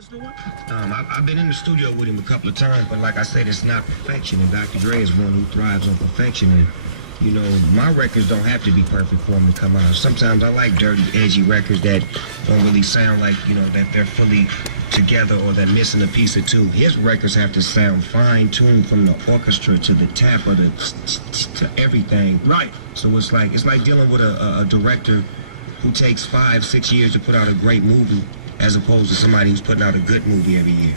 I've been in the studio with him a couple of times, but like I said, it's not perfection, and Dr. Dre is one who thrives on perfection. And you know, my records don't have to be perfect for them to come out. Sometimes I like dirty, edgy records that don't really sound like, you know, that they're fully together or they're missing a piece or two. His records have to sound fine-tuned from the orchestra to the tap or to everything. Right. So it's like dealing with a director who takes 5-6 years to put out a great movie, as opposed to somebody who's putting out a good movie every year.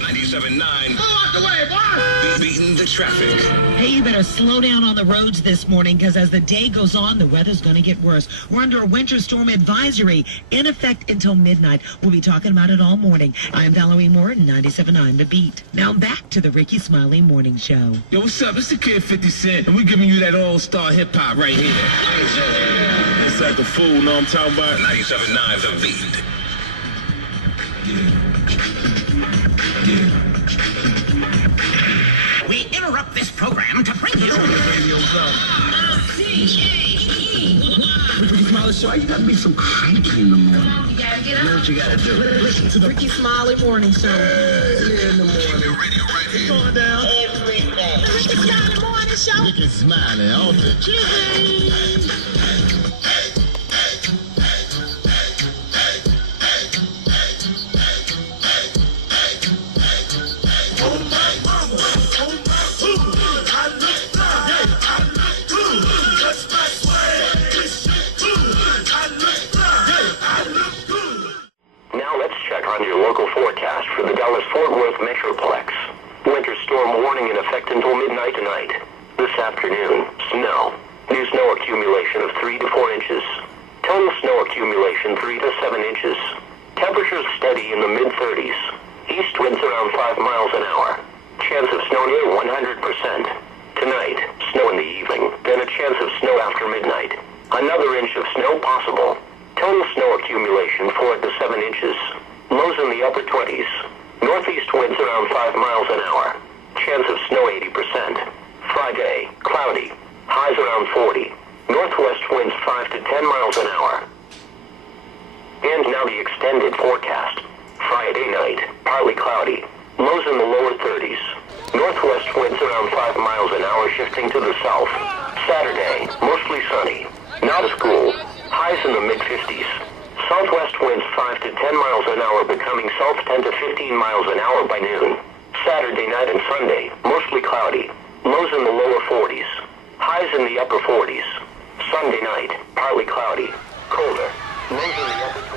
97.9. Out the way, boy! Beating the traffic. Hey, you better slow down on the roads this morning, because as the day goes on, the weather's going to get worse. We're under a winter storm advisory in effect until midnight. We'll be talking about it all morning. I'm Valerie Moore, 97.9 The Beat. Now back to the Ricky Smiley Morning Show. Yo, what's up? It's the kid 50 Cent, and we're giving you that all-star hip-hop right here. It's like the fool, know what I'm talking about? 97.9 The Beat. We interrupt this program to bring you... Ricky Smiley Show, you gotta be so cranky in the morning. You gotta get up. You know what you gotta do? Listen to the Ricky Smiley Morning Show. yeah, in the morning. Radio right here. Going down. The Ricky Smiley Morning Show. Ricky Smiley, all the Now let's check on your local forecast for the Dallas-Fort Worth Metroplex. Winter storm warning in effect until midnight tonight. This afternoon, snow. New snow accumulation of 3 to 4 inches. Total snow accumulation 3 to 7 inches. Temperatures steady in the mid-30s. East winds around 5 miles an hour. Chance of snow near 100%. Tonight, snow in the evening, then a chance of snow after midnight. Another inch of snow possible. Total snow accumulation 4 to 7 inches. Lows in the upper 20s. Northeast winds around 5 miles an hour. Chance of snow 80%. Friday, cloudy. Highs around 40. Northwest winds 5 to 10 miles an hour. And now the extended forecast. Friday night, partly cloudy. Lows in the lower 30s. Northwest winds around 5 miles an hour shifting to the south. Saturday, mostly sunny. Not as cool. Highs in the mid-50s. Southwest winds 5 to 10 miles an hour becoming south 10 to 15 miles an hour by noon. Saturday night and Sunday, mostly cloudy. Lows in the lower 40s. Highs in the upper 40s. Sunday night, partly cloudy. Colder. Lows in the upper 20s.